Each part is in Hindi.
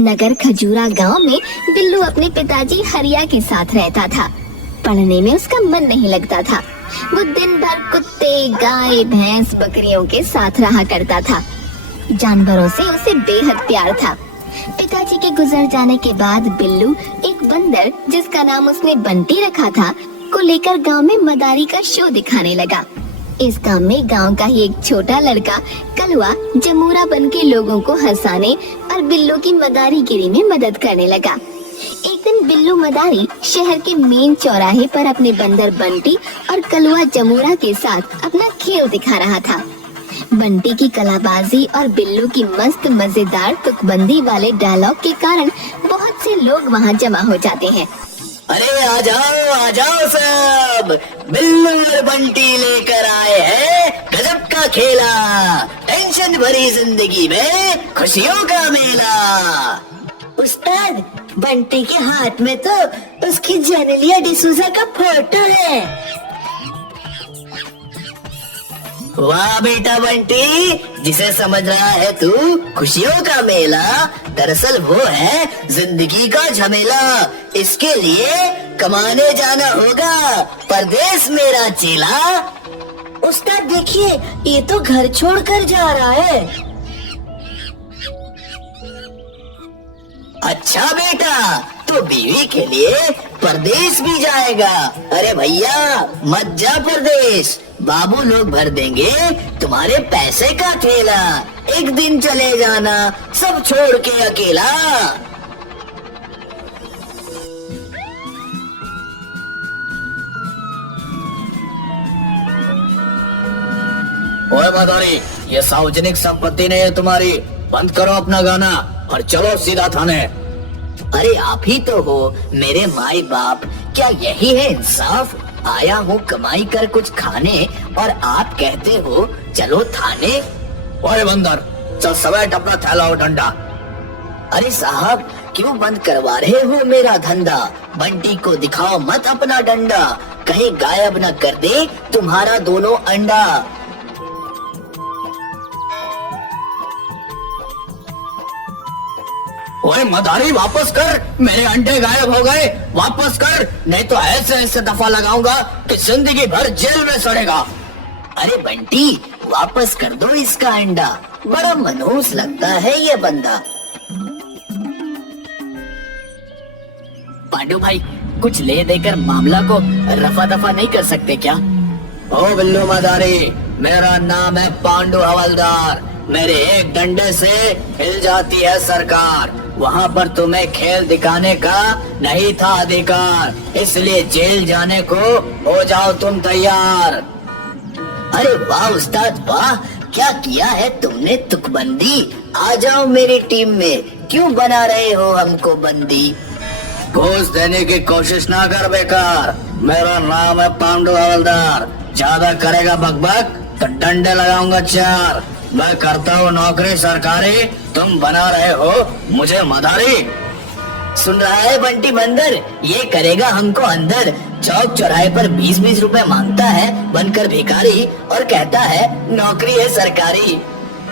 नगर खजूरा गांव में बिल्लू अपने पिताजी हरिया के साथ रहता था। पढ़ने में उसका मन नहीं लगता था। वो दिन भर कुत्ते, गाय, भैंस, बकरियों के साथ रहा करता था। जानवरों से उसे बेहद प्यार था। पिताजी के गुजर जाने के बाद बिल्लू एक बंदर, जिसका नाम उसने बंटी रखा था, को लेकर गांव में मदारी का शो दिखाने लगा। इस काम में गांव का ही एक छोटा लड़का कलवा जमूरा बन के लोगों को हंसाने और बिल्लू की मदारीगिरी में मदद करने लगा। एक दिन बिल्लू मदारी शहर के मेन चौराहे पर अपने बंदर बंटी और कलवा जमूरा के साथ अपना खेल दिखा रहा था। बंटी की कलाबाजी और बिल्लू की मस्त मजेदार तुकबंदी वाले डायलॉग के कारण बहुत से लोग वहां जमा हो जाते हैं। अरे आ जाओ सब, बिल्लू और बंटी लेकर आए हैं गजब का खेला। टेंशन भरी जिंदगी में खुशियों का मेला। उस्ताद, बंटी के हाथ में तो उसकी जेनेलिया डिसूजा का फोटो है। वाह बेटा बंटी, जिसे समझ रहा है तू खुशियों का मेला, दरअसल वो है जिंदगी का झमेला। इसके लिए कमाने जाना होगा परदेश मेरा चेला। उस्ताद देखिए, ये तो घर छोड़कर जा रहा है। अच्छा बेटा, तो बीवी के लिए परदेश भी जाएगा। अरे भैया मत जा परदेश, बाबू लोग भर देंगे तुम्हारे पैसे का थैला। एक दिन चले जाना सब छोड़ के अकेला। ओए मदारी, ये सार्वजनिक संपत्ति नहीं है तुम्हारी। बंद करो अपना गाना और चलो सीधा थाने। अरे आप ही तो हो मेरे माई बाप, क्या यही है इंसाफ? आया हूँ कमाई कर कुछ खाने और आप कहते हो चलो थाने। ओए बंदर, चल समेट अपना थैला और डंडा। अरे साहब, क्यों बंद करवा रहे हो मेरा धंधा? बंटी को दिखाओ मत अपना डंडा, कहीं गायब न कर दे तुम्हारा दोनों अंडा। ओए मदारी, वापस कर, मेरे अंडे गायब हो गए, वापस कर, नहीं तो ऐसे ऐसे दफा लगाऊंगा कि जिंदगी भर जेल में सड़ेगा। अरे बंटी, वापस कर दो इसका अंडा, बड़ा मनहूस लगता है ये बंदा। पांडू भाई, कुछ ले देकर मामला को रफा दफा नहीं कर सकते क्या? ओ बिल्लू मदारी, मेरा नाम है पांडू हवलदार। मेरे एक डंडे से हिल जाती है सरकार। वहाँ पर तुम्हें खेल दिखाने का नहीं था अधिकार, इसलिए जेल जाने को हो जाओ तुम तैयार। अरे वाह उस्ताद वाह, क्या किया है तुमने तुकबंदी। आ जाओ मेरी टीम में, क्यों बना रहे हो हमको बंदी? घूस देने की कोशिश ना कर बेकार, मेरा नाम है पांडू हवलदार। ज्यादा करेगा बकबक तो डंडे लगाऊंगा चार। मैं करता हूँ नौकरी सरकारी, तुम बना रहे हो मुझे मदारी। सुन रहा है बंटी बंदर, ये करेगा हमको अंदर। चौक चौराहे पर 20-20 रुपए मांगता है बनकर भिखारी और कहता है नौकरी है सरकारी।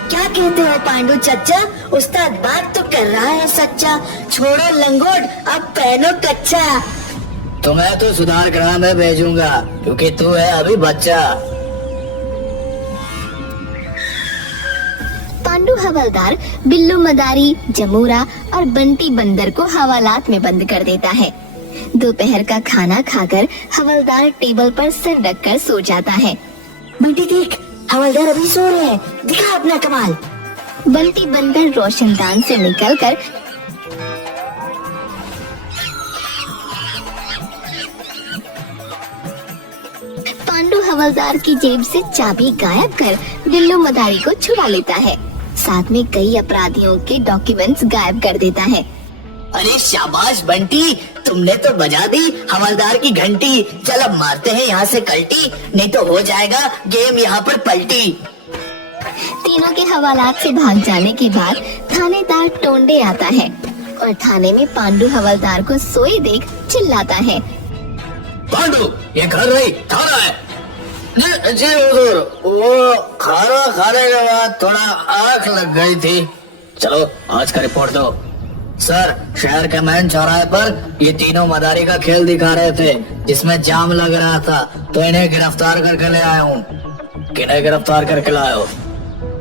क्या कहते हो पांडू चच्चा? उस्ताद बात तो कर रहा है सच्चा। छोड़ो लंगोट, अब पहनो कच्चा। तुम्हें तो सुधार गृह में भेजूंगा क्योंकि तू है अभी बच्चा। पांडू हवलदार बिल्लू मदारी, जमूरा और बंटी बंदर को हवालात में बंद कर देता है। दोपहर का खाना खाकर हवलदार टेबल पर सिर रखकर सो जाता है। बंटी देख, हवलदार अभी सो रहे हैं, दिखा अपना कमाल। बंटी बंदर रोशनदान से निकलकर पांडू हवलदार की जेब से चाबी गायब कर बिल्लू मदारी को छुड़ा लेता है। साथ में कई अपराधियों के डॉक्यूमेंट्स गायब कर देता है। अरे शाबाश बंटी, तुमने तो बजा दी हवलदार की घंटी। चल अब मारते हैं यहाँ से कल्टी, नहीं तो हो जाएगा गेम यहाँ पर पलटी। तीनों के हवालात से भाग जाने के बाद थानेदार टोंडे आता है और थाने में पांडू हवलदार को सोए देख चिल्लाता है। पांडू, ये घर नहीं थाना है। जी हुजूर, वो खाना खाने के बाद थोड़ा आँख लग गई थी। चलो आज का रिपोर्ट दो। सर, शहर के मेन चौराहे पर ये तीनों मदारी का खेल दिखा रहे थे, जिसमें जाम लग रहा था, तो इन्हें गिरफ्तार करके ले आया हूँ। किन्हें गिरफ्तार करके लाए हो?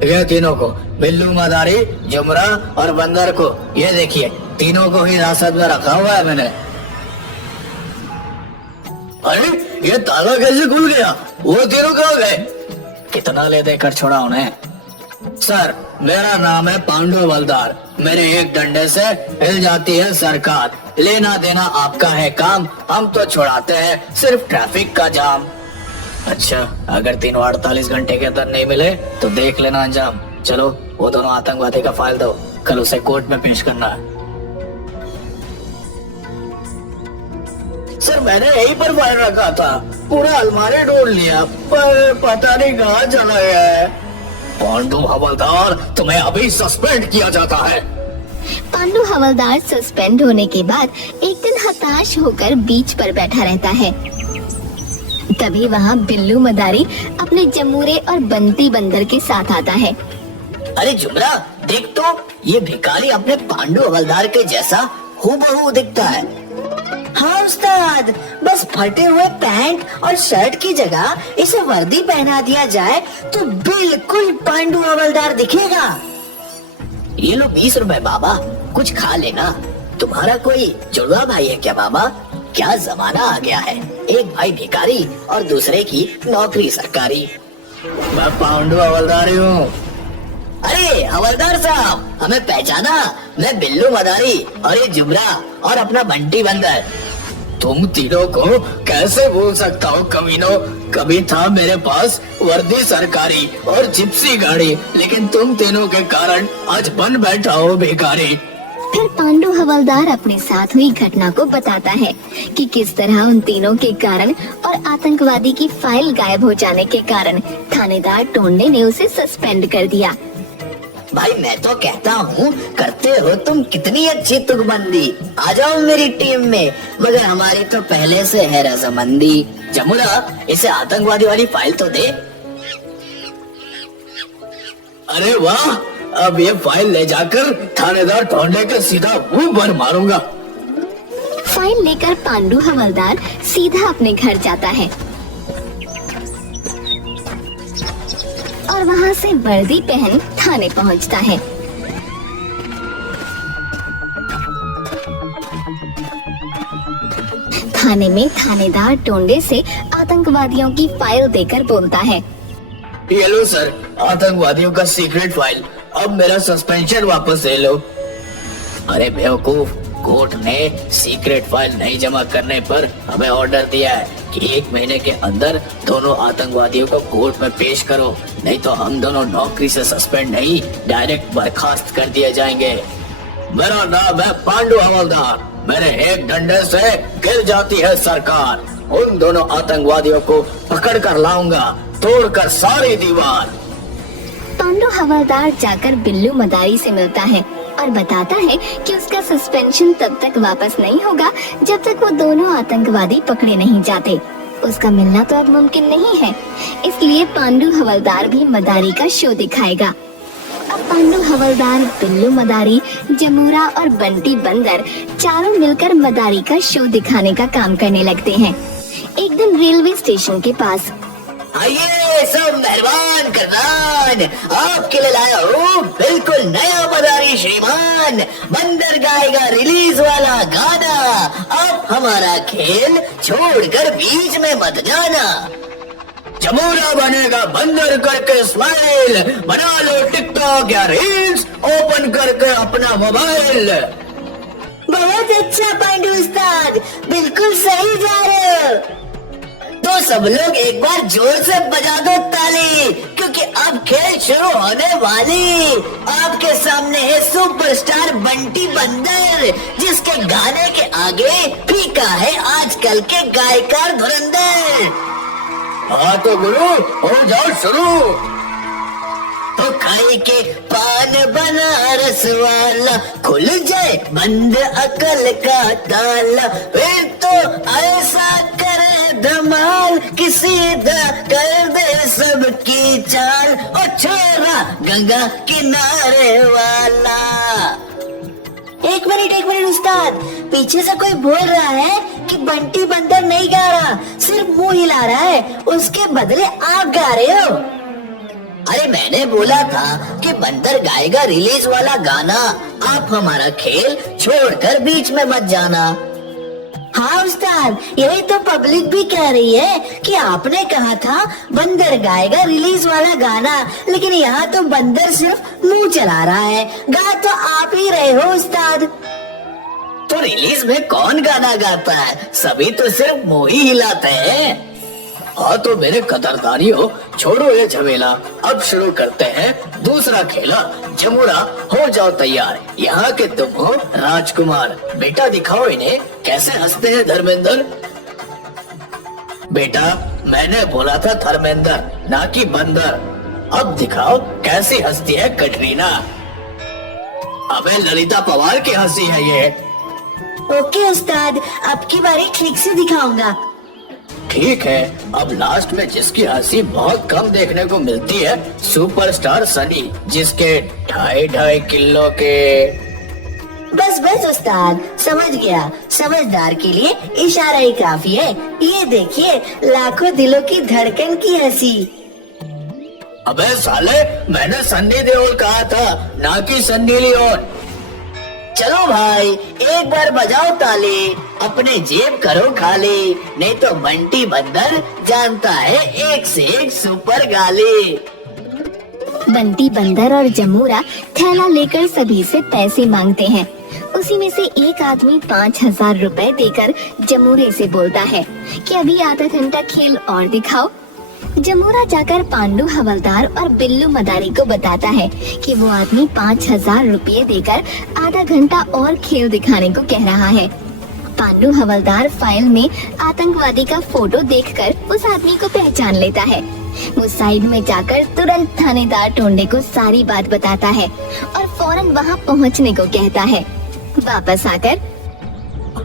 ये तीनों को, बिल्लू, मदारी, जुमरा और बंदर को। ये देखिए, तीनों को ही हिरासत में रखा हुआ है मैंने। अरे, ये ताला कैसे खुल गया? वो तीनों कहाँ गए? कितना ले देकर छोड़ा उन्हें? सर, मेरा नाम है पांडु हवलदार। मेरे एक डंडे से हिल जाती है सरकार। लेना देना आपका है काम, हम तो छुड़ाते हैं सिर्फ ट्रैफिक का जाम। अच्छा, अगर 348 घंटे के अंदर नहीं मिले तो देख लेना अंजाम। चलो, वो दोनों आतंकवादी का फाइल दो, कल उसे कोर्ट में पेश करना है। सर, मैंने यहीं पर फाइल रखा था, पूरा अलमारी ढूंढ लिया, पर पता नहीं कहाँ चला गया है। पांडु हवलदार, तुम्हें अभी सस्पेंड किया जाता है। पांडु हवलदार सस्पेंड होने के बाद एक दिन हताश होकर बीच पर बैठा रहता है। तभी वहाँ बिल्लू मदारी अपने जमूरे और बंटी बंदर के साथ आता है। अरे जुमरा, देख तो, ये भिखारी अपने पांडु हवलदार के जैसा हूबहू दिखता है। हाँ उस्ताद, बस फटे हुए पैंट और शर्ट की जगह इसे वर्दी पहना दिया जाए तो बिल्कुल पांडु हवलदार दिखेगा। ये लो 20 रुपए बाबा, कुछ खा लेना। तुम्हारा कोई जुड़वा भाई है क्या बाबा? क्या जमाना आ गया है, एक भाई भिखारी और दूसरे की नौकरी सरकारी। मैं पांडु हवलदार हूँ। अरे हवलदार साहब, हमें पहचाना? मैं बिल्लू मदारी और ये जुमरा और अपना बंटी बंदर। तुम तीनों को कैसे भूल सकता हूँ कमीनों? कभी था मेरे पास वर्दी सरकारी और जिप्सी गाड़ी, लेकिन तुम तीनों के कारण आज बन बैठा हो भिखारी। फिर पांडु हवलदार अपने साथ हुई घटना को बताता है कि किस तरह उन तीनों के कारण और आतंकवादी की फाइल गायब हो जाने के कारण थानेदार टोंडे ने उसे सस्पेंड कर दिया। भाई, मैं तो कहता हूँ, करते हो तुम कितनी अच्छी तुकबंदी। आ जाओ मेरी टीम में, मगर हमारी तो पहले से है रजामंदी। जमुना, इसे आतंकवादी वाली फाइल तो दे। अरे वाह, अब ये फाइल ले जाकर थानेदार टोंडे के सीधा मुंह पर मारूंगा। फाइल लेकर पांडु हवलदार सीधा अपने घर जाता है और वहाँ से वर्दी पहन थाने पहुँचता है। थाने में थानेदार टोंडे से आतंकवादियों की फाइल देकर बोलता है, ये लो सर, आतंकवादियों का सीक्रेट फाइल। अब मेरा सस्पेंशन वापस ले लो। अरे बेवकूफ, कोर्ट ने सीक्रेट फाइल नहीं जमा करने पर हमें ऑर्डर दिया है कि 1 महीने के अंदर दोनों आतंकवादियों को कोर्ट में पेश करो, नहीं तो हम दोनों नौकरी से सस्पेंड नहीं, डायरेक्ट बर्खास्त कर दिए जाएंगे। मेरा नाम है पांडु हवलदार। मेरे एक डंडे से गिर जाती है सरकार। उन दोनों आतंकवादियों को पकड़ कर लाऊंगा, तोड़कर सारी दीवार। पांडु हवलदार जाकर बिल्लू मदारी से मिलता है और बताता है कि उसका सस्पेंशन तब तक वापस नहीं होगा जब तक वो दोनों आतंकवादी पकड़े नहीं जाते। उसका मिलना तो अब मुमकिन नहीं है, इसलिए पांडु हवलदार भी मदारी का शो दिखाएगा। अब पांडु हवलदार, बिल्लू मदारी, जमूरा और बंटी बंदर चारों मिलकर मदारी का शो दिखाने का काम करने लगते हैं। एक दिन रेलवे स्टेशन के पास, आइए सब मेहरबान करनान, आपके लिए लाया हूँ बिल्कुल नया मदारी श्रीमान। बंदर गाएगा रिलीज वाला गाना। अब हमारा खेल छोड़कर बीच में मत जाना। जमूरा बनेगा बंदर करके स्माइल, बना लो टिकटॉक या रील्स, ओपन करके अपना मोबाइल। बहुत अच्छा पांडु उस्ताद, बिल्कुल सही जा रहे हो। तो सब लोग एक बार जोर से बजा दो ताली, क्योंकि अब खेल शुरू होने वाली। आपके सामने है सुपरस्टार बंटी बंदर, जिसके गाने के आगे फीका है आजकल के गायकार धुरंधर। हाँ तो गुरु, हो जाओ शुरू। तो खाई के पान बनारस वाला, खुल जाए बंद अकल का ताला। फिर तो ऐसा करे धमाल, किसी दा कर दे सबकी चाल। और छोरा गंगा किनारे वाला। एक मिनट उस्ताद, पीछे से कोई बोल रहा है कि बंटी बंदर नहीं गा रहा, सिर्फ मुंह हिला रहा है, उसके बदले आप गा रहे हो। अरे मैंने बोला था कि बंदर गाएगा रिलीज वाला गाना, आप हमारा खेल छोड़कर बीच में मत जाना। हाँ उस्ताद, यही तो पब्लिक भी कह रही है कि आपने कहा था बंदर गाएगा रिलीज वाला गाना, लेकिन यहाँ तो बंदर सिर्फ मुंह चला रहा है, गा तो आप ही रहे हो उस्ताद। तो रिलीज में कौन गाना गाता है, सभी तो सिर्फ मुंह ही हिलाते हैं। हाँ तो मेरे कदरदानियों, छोड़ो ये झमेला, अब शुरू करते हैं दूसरा खेला। जमुरा हो जाओ तैयार, यहाँ के तुम हो राजकुमार। बेटा दिखाओ इन्हें कैसे हंसते हैं धर्मेंद्र। बेटा मैंने बोला था धर्मेंद्र, ना कि बंदर। अब दिखाओ कैसी हंसती है कटरीना। अबे ललिता पवार की हंसी है ये। ओके उस्ताद, अब की बारी ठीक से दिखाऊंगा। ठीक है, अब लास्ट में जिसकी हंसी बहुत कम देखने को मिलती है, सुपरस्टार सनी, जिसके 2.5 किलो के। बस उस्ताद, समझ गया, समझदार के लिए इशारा ही काफी है। ये देखिए, लाखों दिलों की धड़कन की हंसी। अबे साले, मैंने सन्नी देओल कहा था, ना कि सन्नी लियोन। चलो भाई, एक बार बजाओ ताली, अपने जेब करो खाली, नहीं तो बंटी बंदर जानता है एक से एक सुपर गाली। बंटी बंदर और जमूरा थैला लेकर सभी से पैसे मांगते हैं। उसी में से एक आदमी 5,000 रुपए देकर जमूरे से बोलता है कि अभी आधा घंटा खेल और दिखाओ। जमूरा जाकर पांडु हवलदार और बिल्लू मदारी को बताता है कि वो आदमी 5,000 रुपये देकर आधा घंटा और खेल दिखाने को कह रहा है। पांडु हवलदार फाइल में आतंकवादी का फोटो देखकर उस आदमी को पहचान लेता है। वो साइड में जाकर तुरंत थानेदार टोंडे को सारी बात बताता है और फौरन वहाँ पहुँचने को कहता है। वापस आकर,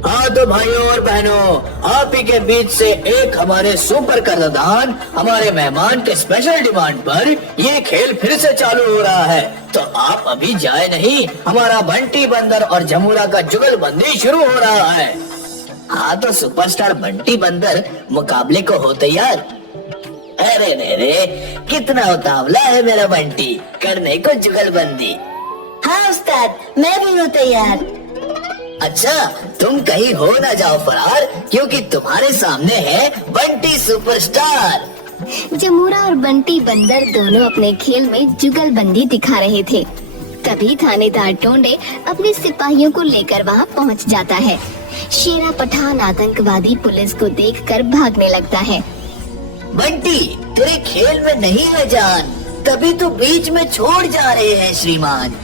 हाँ तो भाइयों और बहनों, आप ही के बीच से एक हमारे सुपर कदरदान, हमारे मेहमान के स्पेशल डिमांड पर ये खेल फिर से चालू हो रहा है। तो आप अभी जाए नहीं, हमारा बंटी बंदर और जमुरा का जुगलबंदी शुरू हो रहा है। हाँ तो सुपरस्टार बंटी बंदर मुकाबले को हो तैयार। अरे रे, कितना उतावला है मेरा बंटी करने को जुगलबंदी। हाँ उस्ताद, मैं भी हूँ तैयार। अच्छा, तुम कहीं हो ना जाओ फरार, क्योंकि तुम्हारे सामने है बंटी सुपरस्टार। जमूरा और बंटी बंदर दोनों अपने खेल में जुगलबंदी दिखा रहे थे। तभी थानेदार टोंडे अपने सिपाहियों को लेकर वहाँ पहुँच जाता है। शेरा पठान आतंकवादी पुलिस को देखकर भागने लगता है। बंटी, तेरे खेल में नहीं है जान, तभी तो बीच में छोड़ जा रहे हैं श्रीमान।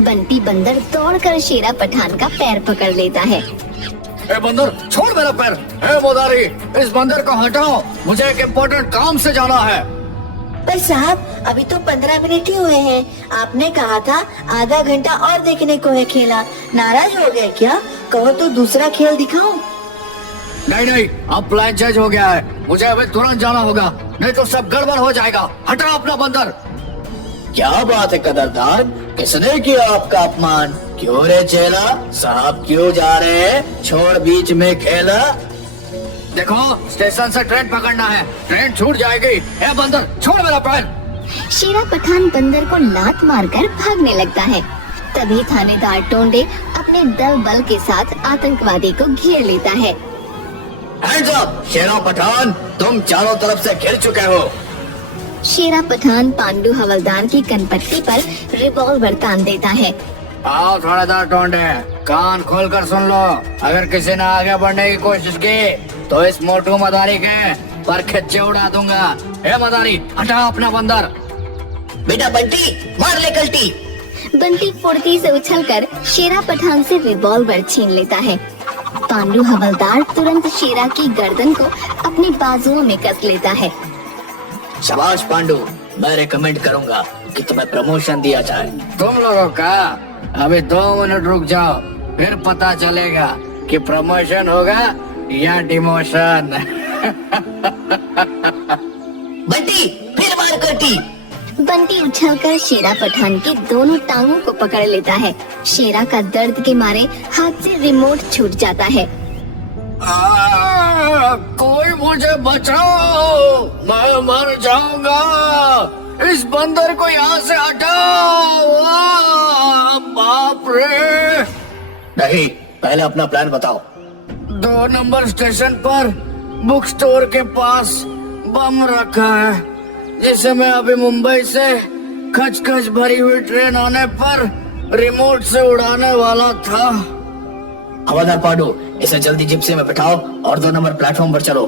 बंटी बंदर दौड़कर शेरा पठान का पैर पकड़ लेता है। ए बंदर, छोड़ मेरा पैर। ए मदारी, इस बंदर को हटाओ, मुझे एक इम्पोर्टेंट काम से जाना है। पर साहब, अभी तो 15 मिनट ही हुए हैं, आपने कहा था आधा घंटा और देखने को है खेला, नाराज हो गए क्या? कहो तो दूसरा खेल दिखाऊं? नहीं, अब प्लान चेंज हो गया है, मुझे अभी तुरंत जाना होगा, नहीं तो सब गड़बड़ हो जाएगा। हटाओ अपना बंदर। क्या बात है कदरदान, किसने किया आपका अपमान? क्यों रे चेला, साहब क्यों जा रहे हैं, छोड़ बीच में खेला। देखो, स्टेशन से ट्रेन पकड़ना है, ट्रेन छूट जाएगी। ए बंदर, छोड़ मेरा पैर। शेरा पठान बंदर को लात मारकर भागने लगता है। तभी थानेदार टोंडे अपने दल बल के साथ आतंकवादी को घेर लेता है। हैंड्स अप, शेरा पठान, तुम चारों तरफ से घिर चुके हो। शेरा पठान पांडु हवलदार की कनपट्टी पर रिवॉल्वर तान देता है। आओ थानेदार टोंडे, कान खोलकर सुन लो, अगर किसी ने आगे बढ़ने की कोशिश की तो इस मोटू मदारी के पर खिच्चे उड़ा दूंगा। ए मदारी, हटा अपना बंदर। बेटा बंटी, मार ले कल्टी। बंटी फुर्ती से उछलकर शेरा पठान से रिवॉल्वर छीन लेता है। पांडु हवलदार तुरंत शेरा की गर्दन को अपनी बाजुओं में कस लेता है। शाबाश पांडु, मैं रिकमेंड करूंगा कि तुम्हें प्रमोशन दिया जाए। तुम लोगों का अभी 2 मिनट रुक जाओ, फिर पता चलेगा कि प्रमोशन होगा या डिमोशन। बंटी, फिर मार कल्टी। बंटी उछलकर शेरा पठान की दोनों टांगों को पकड़ लेता है। शेरा का दर्द के मारे हाथ से रिमोट छूट जाता है। कोई मुझे बचाओ, मैं मर जाऊंगा। इस बंदर को यहाँ से हटाओ। बाप रे। नहीं, पहले अपना प्लान बताओ। 2 नंबर स्टेशन पर बुक स्टोर के पास बम रखा है, जिसे मैं अभी मुंबई से खचखच भरी हुई ट्रेन आने पर रिमोट से उड़ाने वाला था। हवलदार पांडु, इसे जल्दी जिप्सी में बिठाओ और 2 नंबर प्लेटफॉर्म पर चलो।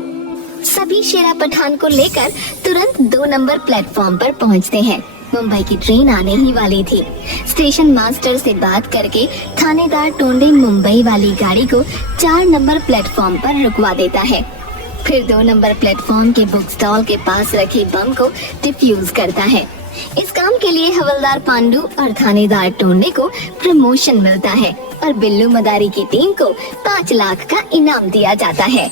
सभी शेरा पठान को लेकर तुरंत 2 नंबर प्लेटफॉर्म पर पहुंचते हैं। मुंबई की ट्रेन आने ही वाली थी। स्टेशन मास्टर से बात करके थानेदार टोंडे मुंबई वाली गाड़ी को 4 नंबर प्लेटफॉर्म पर रुकवा देता है। फिर 2 नंबर प्लेटफॉर्म के बुक स्टॉल के पास रखे बम को डिफ्यूज करता है। इस काम के लिए हवलदार पांडु और थानेदार टोंडे को प्रमोशन मिलता है और बिल्लू मदारी की टीम को 5 लाख का इनाम दिया जाता है।